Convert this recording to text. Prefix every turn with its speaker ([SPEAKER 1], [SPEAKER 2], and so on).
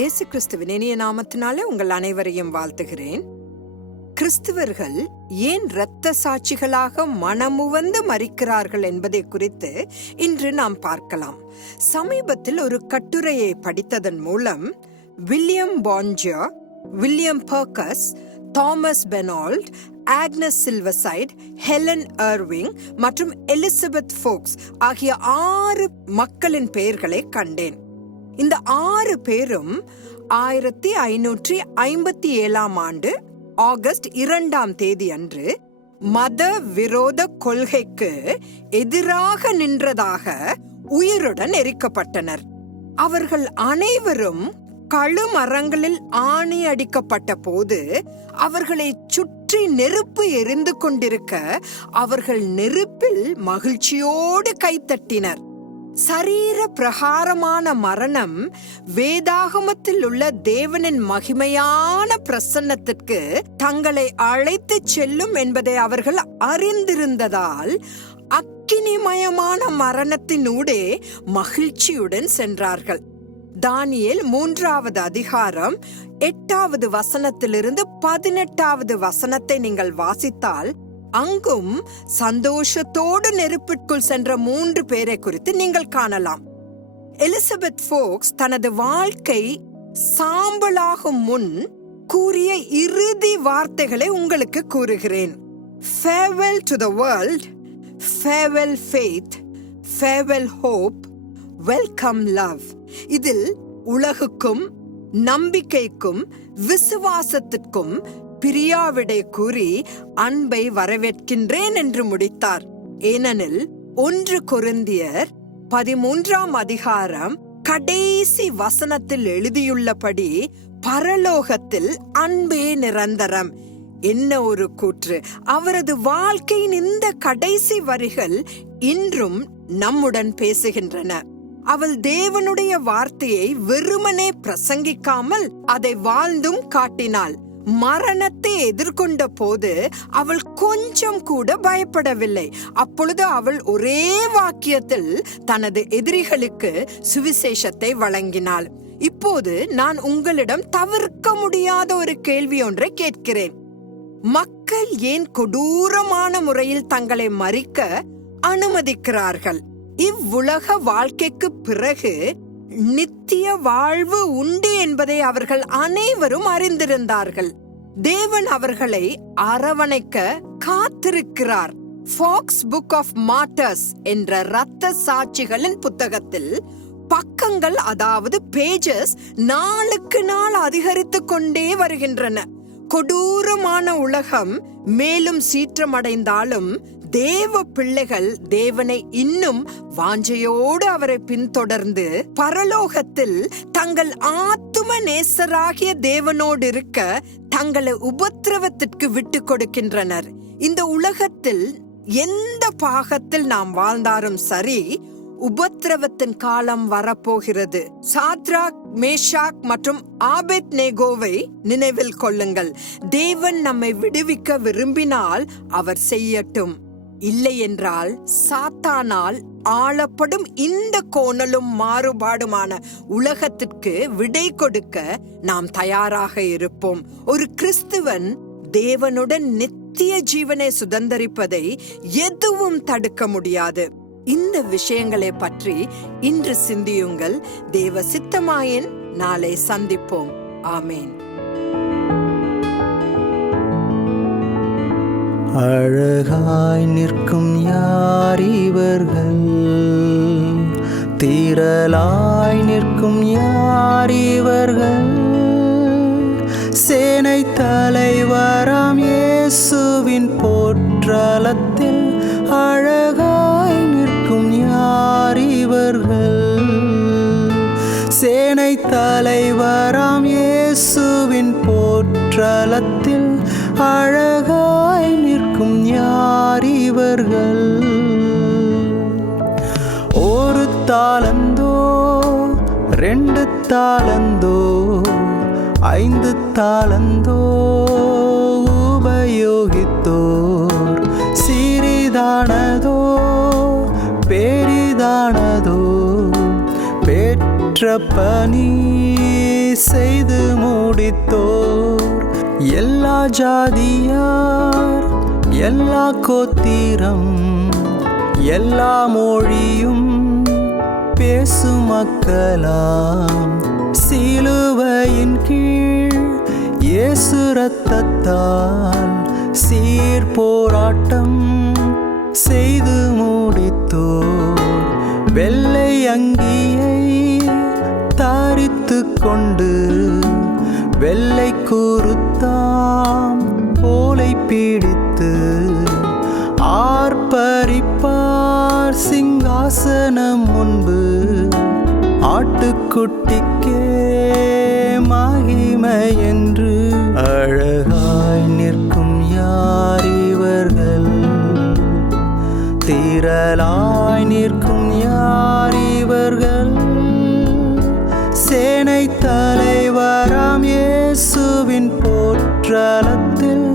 [SPEAKER 1] இயேசு கிறிஸ்துவின் இனிய நாமத்தினாலே உங்கள் அனைவரையும் வாழ்த்துகிறேன். கிறிஸ்துவர்கள் ஏன் இரத்த சாட்சிகளாக மனமுவந்து மறிக்கிறார்கள் என்பதை குறித்து இன்று நாம் பார்க்கலாம். சமீபத்தில் ஒரு கட்டுரையை படித்ததன் மூலம் வில்லியம் பான்ஜா வில்லியம் பர்கஸ் தாமஸ் பெனால்ட் ஆக்னஸ் சில்வசைட் ஹெலன் அர்விங் மற்றும் எலிசபெத் ஃபோக்ஸ் ஆகிய ஆறு மக்களின் பெயர்களை கண்டேன். இந்த ஆறு பேரும் ஆயிரத்தி ஐநூற்றி ஐம்பத்தி ஏழாம் ஆண்டு ஆகஸ்ட் இரண்டாம் தேதி அன்று மத விரோத கொள்கைக்கு எதிராக நின்றதாக உயிருடன் எரிக்கப்பட்டனர். அவர்கள் அனைவரும் கழுமரங்களில் ஆணி அடிக்கப்பட்ட போது அவர்களை சுற்றி நெருப்பு எரிந்து கொண்டிருக்க அவர்கள் நெருப்பில் மகிழ்ச்சியோடு கைத்தட்டினர். சரீர பிரகாரமான மரணம் வேதாகமத்தில் உள்ள தேவனின் மகிமையான பிரசன்னத்திற்கு தங்களை அழைத்து செல்லும் என்பதை அவர்கள் அறிந்திருந்ததால் அக்கினிமயமான மரணத்தினூடே மகிழ்ச்சியுடன் சென்றார்கள். தானியல் மூன்றாவது அதிகாரம் எட்டாவது வசனத்திலிருந்து பதினெட்டாவது வசனத்தை நீங்கள் வாசித்தால் அங்கும் சந்தோஷத்தோடு நெருப்பிற்குள் சென்ற மூன்று பேரை குறித்து நீங்கள் காணலாம். எலிசபெத் ஃபோக்ஸ் தனது வாழ்க்கை சாம்பலாகும் முன் கூறிய இறுதி வார்த்தைகளை உங்களுக்கு கூறுகிறேன். Farewell to the world farewell faith farewell hope welcome love இதில் உலகுக்கும் நம்பிக்கைக்கும் விசுவாசத்திற்கும் பிரியாவிடை கூறி அன்பை வரவேற்கின்றேன் என்று முடித்தார். ஏனெனில் ஒன்று கொருந்தியர் பதிமூன்றாம் அதிகாரம் கடைசி வசனத்தில் எழுதியுள்ளபடி பரலோகத்தில் அன்பே நிரந்தரம். என்ன ஒரு கூற்று! அவரது வாழ்க்கையின் இந்த கடைசி வரிகள் இன்றும் நம்முடன் பேசுகின்றன. அவள் தேவனுடைய வார்த்தையை வெறுமனே பிரசங்கிக்காமல் அதை வாழ்ந்தும் காட்டினாள். மரணத்தை எதிர்கொண்ட போது அவள் கொஞ்சம் கூட பயப்படவில்லை. அப்பொழுது அவள் ஒரே வாக்கியத்தில் தனது எதிரிகளுக்கு சுவிசேஷத்தை வழங்கினாள். இப்போது நான் உங்களிடம் தவிர்க்க முடியாத ஒரு கேள்வி ஒன்றை கேட்கிறேன். மக்கள் ஏன் கொடூரமான முறையில் தங்களை மறிக்க அனுமதிக்கிறார்கள்? இவ்வுலக வாழ்க்கைக்கு பிறகு நித்திய வாழ்வு உண்டு என்பதை அவர்கள் அனைவரும் அறிந்திருந்தார்கள். தேவன் அவர்களை அரவணைக்க காத்திருக்கிறார். ஃபாக்ஸ் புக் ஆஃப் மார்டர்ஸ் என்ற இரத்த சாட்சிகளின் புத்தகத்தில் பக்கங்கள் அதாவது பேஜஸ் நாளுக்கு நாள் அதிகரித்து கொண்டே வருகின்றன. கொடூரமான உலகம் மேலும் சீற்றமடைந்தாலும் தேவ பிள்ளைகள் தேவனை இன்னும் வாஞ்சையோடு அவரை பின்தொடர்ந்து பரலோகத்தில் தங்கள் ஆத்தும நேசராகிய தேவனோடு இருக்க தங்களை உபத்திரவத்திற்கு விட்டு கொடுக்கின்றனர். இந்த உலகத்தில் எந்த பாகத்தில் நாம் வாழ்ந்தாலும் சரி உபத்திரவத்தின் காலம் வரப்போகிறது. சாத்ராக் மேஷாக் மற்றும் ஆபெத் நேகோவை நினைவில் கொள்ளுங்கள். தேவன் நம்மை விடுவிக்க விரும்பினால் அவர் செய்யட்டும். இல்லை என்றால் சாத்தானால் ஆளப்படும் இந்த கோணலும் மாறுபாடுமான உலகத்திற்கு விடை கொடுக்க நாம் தயாராக இருப்போம். ஒரு கிறிஸ்துவன் தேவனுடன் நித்திய ஜீவனை சுதந்தரிப்பதை எதுவும் தடுக்க முடியாது. இந்த விஷயங்களை பற்றி இன்று சிந்தியுங்கள். தேவ சித்தமாயின் நாளை சந்திப்போம். ஆமேன்.
[SPEAKER 2] அழகாய் நிற்கும் யார் இவர்கள்? திரளாய் நிற்கும் யார் இவர்கள்? சேனை தலைவராம் இயேசுவின் போற்றலத்தில் அழகாய் நிற்கும் யார் இவர்கள்? சேனை தலைவராம் இயேசுவின் போற்றலத்தில் அழகாய் நிற்கும் இருக்கும் யார் இவர்கள்? ஒரு தாளந்தோ ரெண்டு தாளந்தோ ஐந்து தாளந்தோ உபயோகித்தோர். சிறிதானதோ பெரிதானதோ பெற்ற பணி செய்து முடித்தோர். எல்லா ஜாதியார் எல்லா கோத்திரம் எல்லா மொழியும் பேசும் மக்களாம். சிலுவையின் கீழ் இயேசு ரத்தத்தால் சீர் போராட்டம் செய்து முடித்தோர். வெள்ளை அங்கியை தாரித்து கொண்டு வெள்ளை கூறு சிங்காசனம் முன்பு ஆட்டுக்குட்டிக்கே மகிமை என்று அழகாய் நிற்கும் யார் இவர்கள்? திரளாய் நிற்கும் யார் இவர்கள்? சேனை தலைவராம் இயேசுவின் போற்றலத்தில்